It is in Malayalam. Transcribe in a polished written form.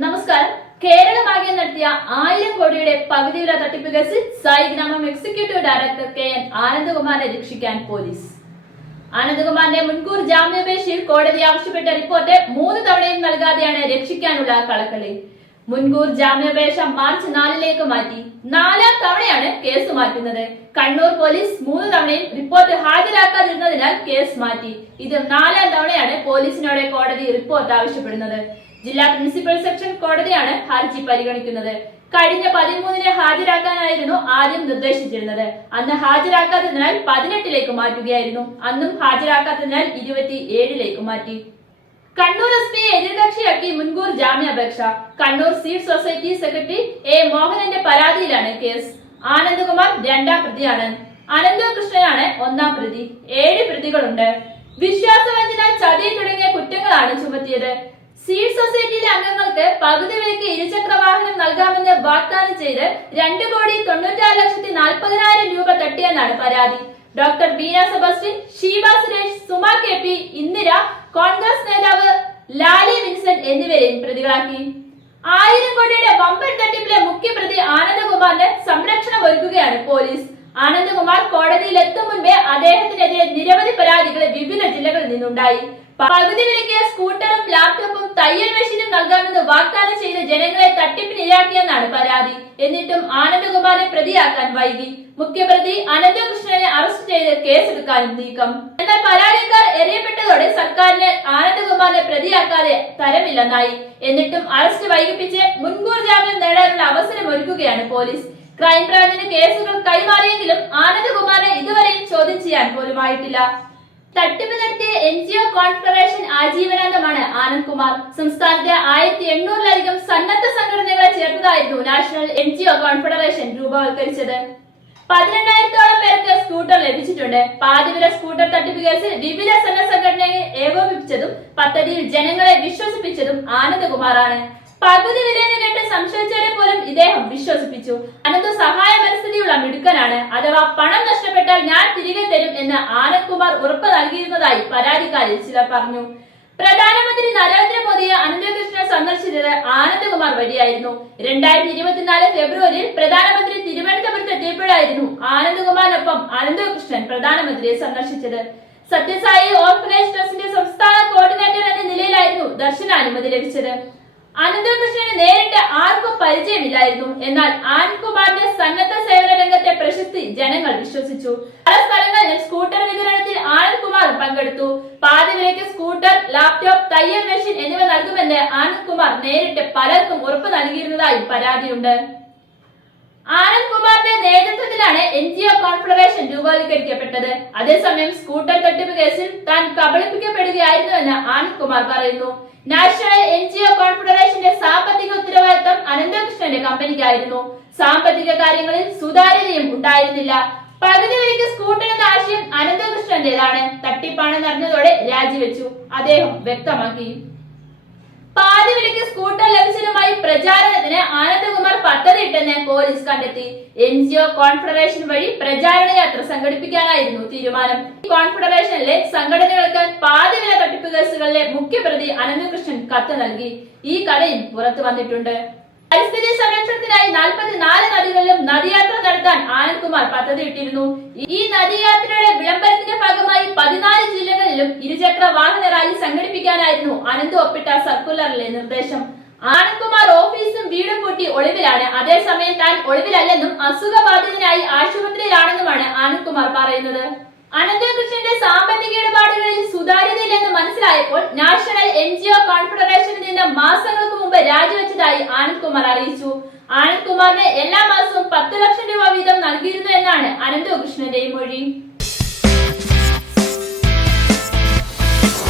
നമസ്കാരം. കേരളമാകെ നടത്തിയ 1000 കോടിയുടെ പകുതി വില തട്ടിപ്പ് കേസിൽ സായി ഗ്രാമം എക്സിക്യൂട്ടീവ് ഡയറക്ടർ KN ആനന്ദകുമാറിനെ രക്ഷിക്കാൻ പോലീസ്. ആനന്ദകുമാറിന്റെ മുൻകൂർ ജാമ്യാപേക്ഷയിൽ കോടതി ആവശ്യപ്പെട്ട റിപ്പോർട്ട് 3 തവണയും നൽകാതെയാണ് രക്ഷിക്കാനുള്ള കളക്കളി. മുൻകൂർ ജാമ്യാപേക്ഷ മാർച്ച് 4 മാറ്റി 4ാം തവണയാണ് കേസ് മാറ്റുന്നത്. കണ്ണൂർ പോലീസ് 3 തവണയും റിപ്പോർട്ട് ഹാജരാക്കാതിരുന്നതിനാൽ കേസ് മാറ്റി. ഇത് 4ാം തവണയാണ് പോലീസിനോട് കോടതി റിപ്പോർട്ട് ആവശ്യപ്പെടുന്നത്. ജില്ലാ പ്രിൻസിപ്പൽ സെക്ഷൻ കോടതിയാണ് ഹർജി പരിഗണിക്കുന്നത്. കഴിഞ്ഞ 13-ന് ഹാജരാക്കാനായിരുന്നു ആദ്യം നിർദ്ദേശിച്ചിരുന്നത്. അന്ന് ഹാജരാക്കാത്തതിനാൽ 18 മാറ്റുകയായിരുന്നു. അന്നും ഹാജരാക്കാത്തതിനാൽ 27 മാറ്റി. കണ്ണൂർ SP എതിർകക്ഷിയാക്കി മുൻകൂർ ജാമ്യാപേക്ഷ. Kannur seed society secretary A മോഹനന്റെ പരാതിയിലാണ് കേസ്. ആനന്ദകുമാർ 2ാം പ്രതിയാണ്. അനന്തകൃഷ്ണനാണ് 1ാം പ്രതി. 7 പ്രതികളുണ്ട്. വിശ്വാസവഞ്ചന, ചതി തുടങ്ങിയ കുറ്റങ്ങളാണ് ചുമത്തിയത്. സീഡ് സൊസൈറ്റിയിലെ അംഗങ്ങൾക്ക് പകുതി വിലയ്ക്ക് ഇരുചക്ര വാഹനം നൽകാമെന്ന് വാഗ്ദാനം ചെയ്ത് 2,96,40,000 രൂപ തട്ടിയെന്നാണ് പരാതി. Doctor Beena Sebastian, Sheeba Suresh, Suma KP, Indira, Congress നേതാവ് ലാലി വിൻസെന്റ് എന്നിവരെയും പ്രതികളാക്കി. 1000 കോടിയുടെ വമ്പൻ തട്ടിപ്പിലെ മുഖ്യപ്രതി ആനന്ദകുമാറിന് സംരക്ഷണം ഒരുക്കുകയാണ് പോലീസ്. ആനന്ദകുമാർ കോടതിയിൽ എത്തും മുൻപേ അദ്ദേഹത്തിനെതിരെ നിരവധി പരാതികൾ വിവിധ ജില്ലകളിൽ നിന്നുണ്ടായി. പകുതി വിലയ്ക്ക് സ്കൂട്ടറും ലാപ്ടോപ്പും തയ്യൽ മെഷീനും നൽകാമെന്ന് വാഗ്ദാനം ചെയ്ത് ജനങ്ങളെ തട്ടിപ്പിനിരയാക്കിയെന്നാണ് പരാതി. എന്നിട്ടും ആനന്ദകുമാറിനെ പ്രതിയാക്കാൻ വൈകി. മുഖ്യപ്രതി അനന്തകൃഷ്ണനെ അറസ്റ്റ് ചെയ്ത് കേസെടുക്കാനും നീക്കം. എന്നാൽ പരാതിക്കാർ എറിയപ്പെട്ടതോടെ സർക്കാരിന് ആനന്ദകുമാറിനെ പ്രതിയാക്കാതെ തരമില്ലെന്നായി. എന്നിട്ടും അറസ്റ്റ് വൈകിപ്പിച്ച് മുൻകൂർ ജാമ്യം നേടാനുള്ള അവസരം ഒരുക്കുകയാണ് പോലീസ്. ക്രൈംബ്രാഞ്ചിന് കേസുകൾ കൈമാറിയെങ്കിലും ആനന്ദകുമാറിനെ ഇതുവരെയും ചോദ്യം ചെയ്യാൻ പോലുമായിട്ടില്ല. തട്ടിപ്പ് നടത്തിയ NGO കോൺഫെഡറേഷൻ ആജീവനാന്തമാണ് ആനന്ദ്കുമാർ. സംസ്ഥാനത്തെ 1800-ലധികം സന്നദ്ധ സംഘടനകളെ ചേർത്തതായിരുന്നു നാഷണൽ NGO കോൺഫെഡറേഷൻ രൂപവത്കരിച്ചത്. 12,000-ഓളം പേർക്ക് സ്കൂട്ടർ ലഭിച്ചിട്ടുണ്ട്. പാതിവില സ്കൂട്ടർ തട്ടിപ്പ് കേസിൽ വിവിധ സന്നദ്ധ സംഘടനയെ ഏകോപിപ്പിച്ചതും പദ്ധതിയിൽ ജനങ്ങളെ വിശ്വസിപ്പിച്ചതും ആനന്ദകുമാറാണ്. പകുതി വിലയെന്ന് കേട്ട് സംശയിച്ചവരെ പോലും ഇദ്ദേഹം വിശ്വസിപ്പിച്ചു. അനന്ത് സഹായ മനസ്ഥിതിയുള്ള മിടുക്കനാണ്. അഥവാ പണം നഷ്ടപ്പെട്ടാൽ ഞാൻ തിരികെ തരും എന്ന് ആനന്ദ്കുമാർ ഉറപ്പ് നൽകിയിരുന്നതായി പരാതിക്കാരിൽ ചിലർ പറഞ്ഞു. പ്രധാനമന്ത്രി നരേന്ദ്രമോദിയെ അനന്തകൃഷ്ണനെ സന്ദർശിച്ചത് ആനന്ദ്കുമാർ വഴിയായിരുന്നു. 2024 ഫെബ്രുവരിയിൽ പ്രധാനമന്ത്രി തിരുവനന്തപുരത്ത് എത്തിയപ്പോഴായിരുന്നു ആനന്ദ്കുമാറിനൊപ്പം അനന്തകൃഷ്ണൻ പ്രധാനമന്ത്രിയെ സന്ദർശിച്ചത്. സത്യസായി ഓർഫനേജ് ട്രസ്റ്റിന്റെ സംസ്ഥാന കോർഡിനേറ്റർ എന്ന നിലയിലായിരുന്നു ദർശനാനുമതി ലഭിച്ചത്. അനന്തകൃഷ്ണന് നേരിട്ട് ആർക്കും പരിചയമില്ലായിരുന്നു. എന്നാൽ ആനന്ദ്കുമാറിന്റെ സന്നദ്ധ സേവന രംഗത്തെ പ്രശസ്തി ജനങ്ങൾ വിശ്വസിച്ചു. പല സ്ഥലങ്ങളിലും സ്കൂട്ടർ വിതരണത്തിൽ ആനന്ദ്കുമാർ പങ്കെടുത്തു. പാതി വിലയ്ക്ക് സ്കൂട്ടർ, ലാപ്ടോപ്പ്, തയ്യൽ മെഷീൻ എന്നിവ നൽകുമെന്ന് ആനന്ദ്കുമാർ നേരിട്ട് പലർക്കും ഉറപ്പ് നൽകിയിരുന്നതായി പരാതിയുണ്ട്. ആനന്ദ്കുമാറിന്റെ നേതൃത്വത്തിലാണ് NGO കോൺഫെഡറേഷൻ രൂപവത്കരിക്കപ്പെട്ടത്. അതേസമയം സ്കൂട്ടർ തട്ടിപ്പ് കേസിൽ താൻ കബളിപ്പിക്കപ്പെടുകയായിരുന്നുവെന്ന് ആനന്ദ്കുമാർ പറയുന്നു. നാഷണൽ NGO കോൺഫെഡറേഷന്റെ സാമ്പത്തിക ഉത്തരവാദിത്തം അനന്തകൃഷ്ണന്റെ കമ്പനിക്കായിരുന്നു. സാമ്പത്തിക കാര്യങ്ങളിൽ സുതാര്യതയും ഉണ്ടായിരുന്നില്ല. പകുതി വിലയ്ക്ക് സ്കൂട്ടർ എന്ന ആശയം അനന്തകൃഷ്ണന്റേതാണ്. തട്ടിപ്പാണെന്ന് അറിഞ്ഞതോടെ രാജിവെച്ചു അദ്ദേഹം വ്യക്തമാക്കി. പാതി വിലയ്ക്ക് സ്കൂട്ടർ ലഭിച്ചതുമായി പ്രചാരണത്തിന് ആനന്ദകുമാർ പദ്ധതിയിട്ടെന്ന് പോലീസ് കണ്ടെത്തി. NGO കോൺഫെഡറേഷൻ വഴി പ്രചാരണ യാത്ര സംഘടിപ്പിക്കാനായിരുന്നു തീരുമാനം. ഈ കോൺഫെഡറേഷനിലെ സംഘടനകൾക്ക് പാതി വില തട്ടിപ്പ് കേസുകളിലെ മുഖ്യപ്രതി അനന്തകൃഷ്ണൻ കത്ത് നൽകി. ഈ കഥയും പുറത്തു വന്നിട്ടുണ്ട്. പരിസ്ഥിതി സംരക്ഷണത്തിനായി 44 നദികളിലും നദിയാത്ര നടത്താൻ ആനന്ദ്കുമാർ പദ്ധതിയിട്ടിരുന്നു. ഈ നദിയാത്രയുടെ വിളംബരത്തിന്റെ ഭാഗമായി 14 ജില്ലകളിലും ഇരുചക്ര വാഹന റാലി സംഘടിപ്പിക്കാനായിരുന്നു അനന്ത് ഒപ്പിട്ട സർക്കുലറിലെ നിർദ്ദേശം. ആനന്ദ്കുമാർ ഓഫീസും വീടും പൂട്ടി ഒളിവിലാണ്. അതേസമയം താൻ ഒളിവിലല്ലെന്നും അസുഖബാധിതനായി ആശുപത്രിയിലാണെന്നുമാണ് ആനന്ദ്കുമാർ പറയുന്നത്. അനന്തകൃഷ്ണന്റെ സാമ്പത്തിക ഇടപാടുകളിൽ സുതാര്യതയില്ലെന്ന് മനസ്സിലായപ്പോൾ നാഷണൽ NGO കോൺഫെഡറേഷനിൽ നിന്ന് മാസങ്ങൾക്ക് മുമ്പ് രാജിവെച്ചതായി ആനന്ദ്കുമാർ അറിയിച്ചു. ആനന്ദ്കുമാറിന് എല്ലാ മാസവും 10 ലക്ഷം രൂപ വീതം നൽകിയിരുന്നു എന്നാണ് അനന്തകൃഷ്ണന്റെ മൊഴി.